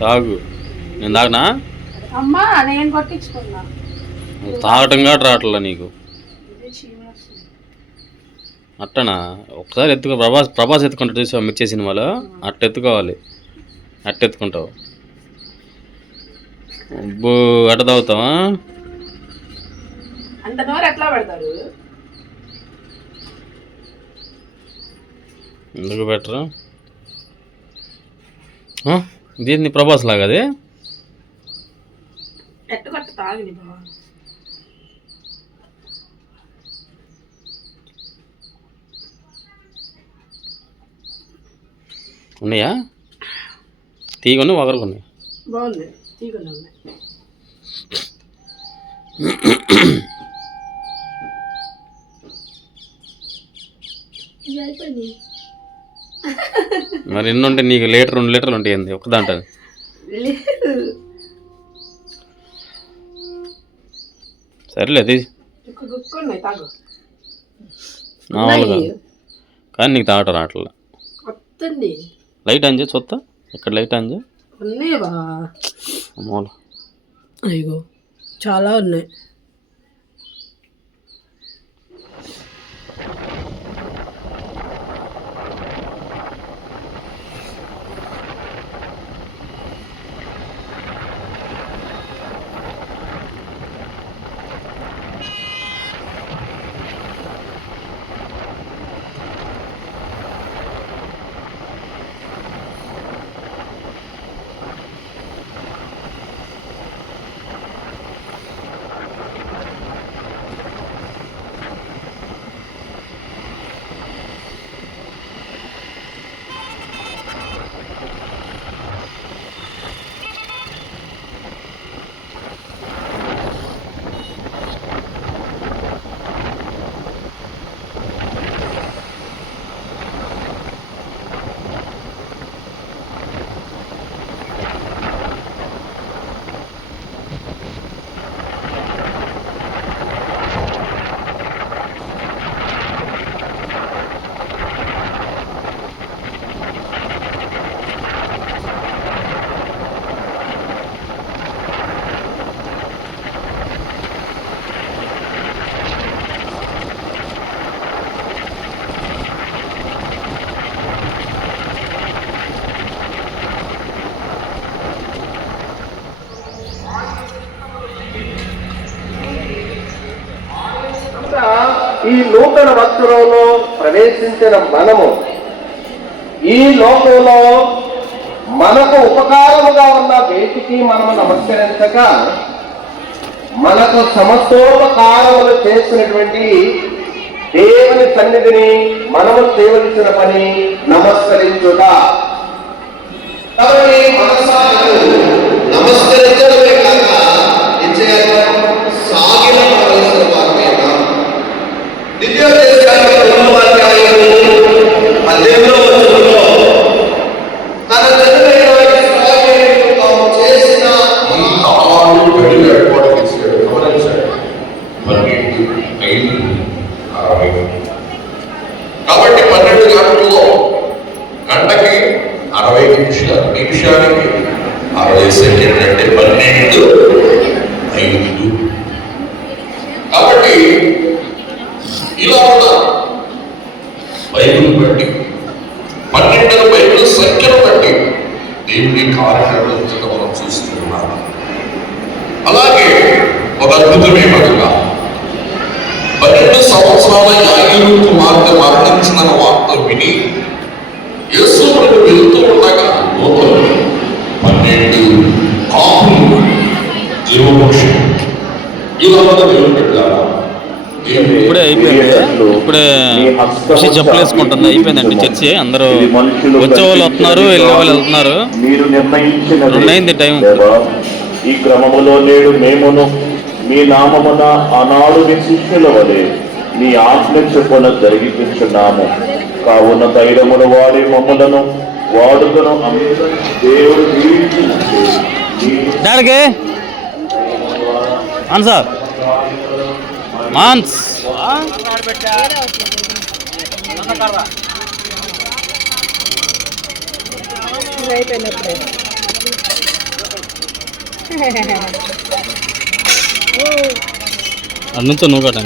తాగు. నేను తాగనా? అమ్మా నేను కొట్టించుకున్నా. తాగటం కాదు రావట్లా నీకు. అట్టనా? ఒకసారి ఎత్తుకో. ప్రభాస్ ప్రభాస్ ఎత్తుకుంటాడు చూసావు మిర్చి సినిమాలో. అట్ట ఎత్తుకోవాలి. అట్ట ఎత్తుకుంటావు. అబ్బో అట్ట తాగుతావా? అంత నోరు ఎట్లా పెడతారు ఎందుకు బెటరు ఇదేంది ప్రభాస్ లాగా అది? తాగిని ఉన్నాయా? తీగొని ఒకరికి బాగుంది. తీగనే ఉన్నాయి. ఇది అయిపోయింది. మరి ఎన్ని ఉంటాయి నీకు లీటర్ రెండు లీటర్లు ఉంటాయి ఏంది? ఒక దాంట్లో లేదు. సరేలే అది మామూలుగా కానీ నీకు తాగటం రావట్లే. లైట్ ఆన్ చూస్తా ఇక్కడ లైట్ ఆన్ చేయి? ఉన్నాయి అయ్యో చాలా ఉన్నాయి. ఈ నూతన వస్త్రంలో ప్రవేశించిన మనము. ఈ లోకంలో మనకు ఉపకారముగా ఉన్న వేటికి మనము నమస్కరించక మనకు సమస్తోపకారములు చేసినటువంటి దేవుని సన్నిధిని మనము చేయవలసిన పని నమస్కరించుట. పన్నెండు బైబిల్ సంఖ్యను బట్టి దేవుని కార్యక్రమం మనం చూస్తున్నాం అలాగే ఒక అద్భుతమే అద్భుతమేమనగా పన్నెండు సంవత్సరాల యాగిరు కుమార్తె మరణించిన వార్త విని యేసు వెళ్తూ ఉండగా లోపల పన్నెండు కాపులు జీవపక్షం ఇలా ఉన్న దేవుని పెట్టారా ఇప్పుడే అయిపోయింది. ఇప్పుడే ఖుషి చెప్పలేసుకుంటుంది అయిపోయిందండి చర్చి. అందరూ వచ్చే వాళ్ళు వస్తున్నారు వెళ్ళే వాళ్ళు వెళ్తున్నారు. రెండైంది టైం. ఈ క్రమములో నేడు మేమును మీ నామమున ఆనాడు మీ శిష్యుల వలె మీ ఆజ్ఞ చొప్పున జరిగిస్తున్నాము కావున ధైర్యమును వాడి మమ్మలను వాడుకను దేవుడు దీవించినట్టు మీరు డాడీకి మాన్ సార్ మాన్స్ అయిపోయినప్పుడే అది నుంచో నువ్వు కట్ట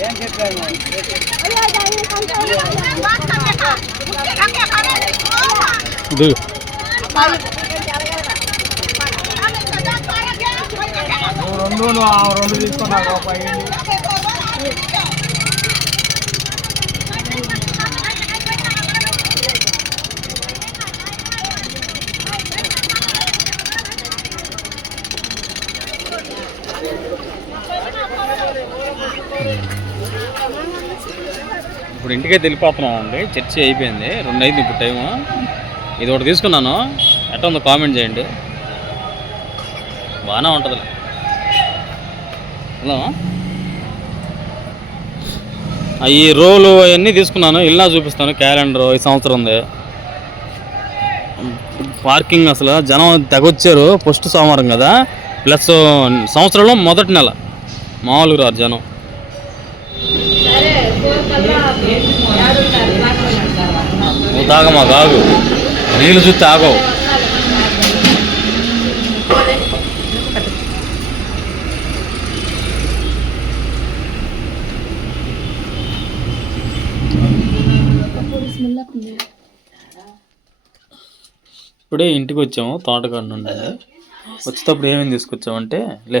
నువ్వు కడ తెక్క షార్ట్ అక్కడ ఇప్పుడు ఇంటికే వెళ్ళిపోతున్నాం చర్చి అయిపోయింది. రెండు అయింది ఇప్పుడు టైము. ఇది ఒకటి తీసుకున్నాను. ఎట్లా ఉందో కామెంట్ చేయండి. బాగానే ఉంటుందిలే. హలో. ఈ రోలు అవన్నీ తీసుకున్నాను. ఇల్లా చూపిస్తాను. క్యాలెండర్ ఈ సంవత్సరం ఉంది. పార్కింగ్ అసలు. జనం తెగొచ్చారు. ఫస్ట్ సోమవారం కదా. ప్లస్ సంవత్సరంలో మొదటి నెల. మామూలుగా రారు జనం. నువ్వు తాగమా? కాగు నీళ్ళు చూస్తే ఆగవు. ఇప్పుడే ఇంటికి వచ్చాము తోటకాడ నుండి. వచ్చేటప్పుడు ఏమేమి తీసుకొచ్చామంటే లే.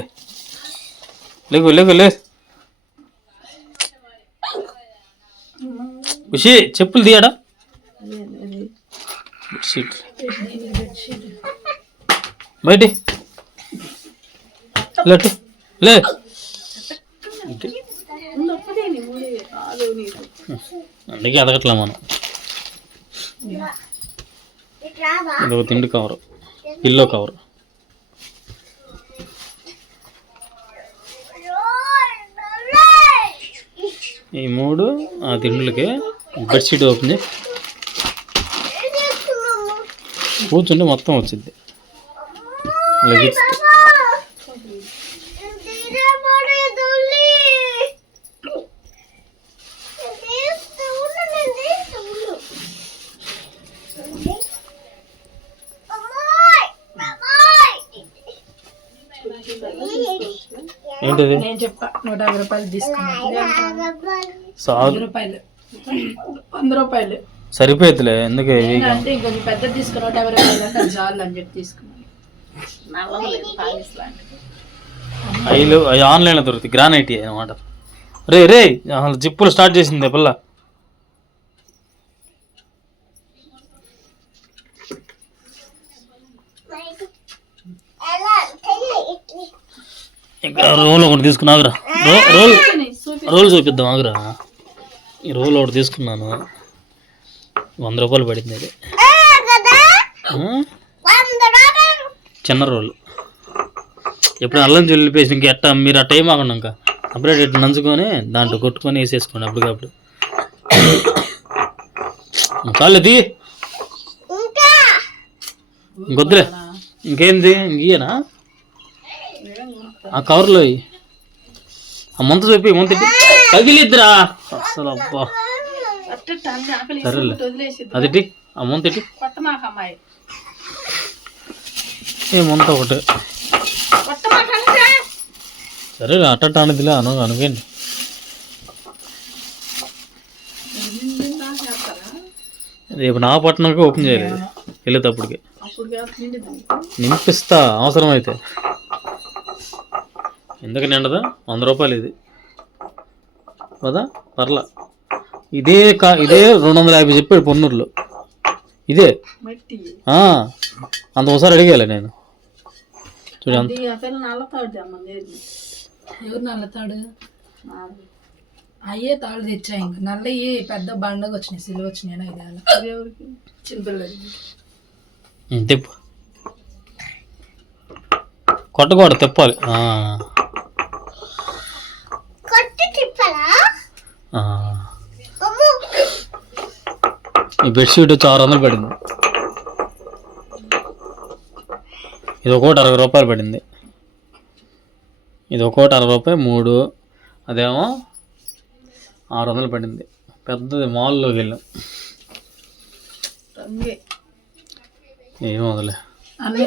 లేకు లేకు లే. ఖుషి చెప్పులు తీయడా? బెడ్షీట్. బయటి. లేటు లే. అందుకే ఎదగట్లే మనం. ఇది ఒక తిండి కవర్. Pillow cover. ఈ మూడు ఆ తిండులకి బెడ్షీట్ ఓపెన్ కూర్చుంటే మొత్తం వచ్చింది లెగిస్తే ఏంటిది? నేను చెప్పా నూట యాభై రూపాయలు తీసుకున్నాను రూపాయలు. వంద రూపాయలు. సరిపోతుందిలే ఎందుకు? అంటే ఇంకొంచెం పెద్ద తీసుకుని నూట యాభై రూపాయలు అంటే చాలు అని చెప్పి తీసుకున్నాను అవి ఆన్లైన్లో దొరుకుతాయి గ్రానైట్ అనమాట. రే రే జిప్పులు స్టార్ట్ చేసింది పిల్ల. ఇంకా రోల్ ఒకటి తీసుకున్నా ఆగురా. రో- రోల్ రోల్ చూపిద్దాం ఆగురా. ఈ రోల్ ఒకటి తీసుకున్నాను. వంద రూపాయలు పడింది అది? చిన్న రోల్. ఎప్పుడు అల్లం చిల్లి పేస్ట్ ఇంకా ఎట్టా మీరు ఆ టైం ఆగండి ఇంకా. సపరేట్ ఇట్లా నంచుకొని దాంట్లో కొట్టుకొని వేసేసుకోండి అప్పటికప్పుడు. తీ. ఇంకొద్దులే. ఇంకేంది? ఇంకేనా ఆ కవర్లో. ఆ ముంత చెప్పి ముంత. తగిలిద్దిరా. అసలు అబ్బా సరేలే. వదిలేసి అది ఇటు. ఆ ముంత ఏ ముంత ఒకటి. సరే అట్ట అనదిలే అను అనుకోండి రేపు నా పట్టణంకి ఓపెన్ చేయలేదు వెళ్ళేటప్పటికి. నింపిస్తా అవసరం అయితే ఎందుకు నిండదా? వంద రూపాయలు ఇది. కదా పర్లా. ఇదే కా ఇదే రెండు వందల యాభై చెప్పాడు పొన్నూరులో. ఇదే? మట్టి. ఆ, అంత ఒకసారి అడిగాలి నేను. చూడు అంత. ఇది ఆ పిల్ల నల్లతాడు అమ్మ లేదు. ఎవరు నల్లతాడు? అయ్యే తాళ్ళు తెచ్చా ఇంకా. నల్లయి పెద్ద బండగా వచ్చినాయి సిలువ వచ్చినాయి ఐదేళ్ళ చిన్నపిల్లలకి. తిప్పు కొట్టకూడదు తిప్పాలి. ఈ బెడ్షీట్ వచ్చి ఆరు వందలు పడింది. ఇది ఒక్కోటి అరవై రూపాయలు పడింది. ఇది ఒక్కోటి అరవై రూపాయలు మూడు అదేమో ఆరు వందలు పడింది. పెద్దది మాల్లోకి వెళ్ళాం. అన్ని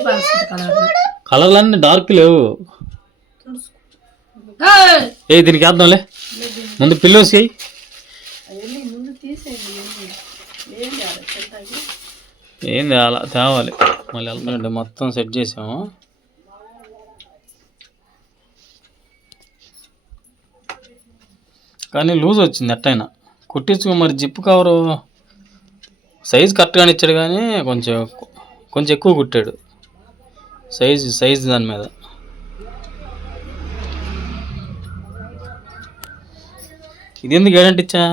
కలర్లు. కలర్లన్నీ డార్క్ లేవు! ఏ దీనికి వేద్దాంలే. ముందు పిల్లోస్ చేయి ముందు తీసేయండి ఏం చేయాలి చెట్టాకి ఏం అలా తేవాలి మళ్ళీ వెళ్తానండి మొత్తం సెట్ చేసాము. కానీ లూజ్ వచ్చింది ఎట్టయినా. కుట్టించుకో మరి జిప్ కవరు సైజ్ కరెక్ట్గానే ఇచ్చాడు కానీ కొంచెం కొంచెం ఎక్కువ కుట్టాడు. సైజ్ సైజ్ దాని మీద. ఇది ఎందుకు గ్యారంటీ ఇచ్చా?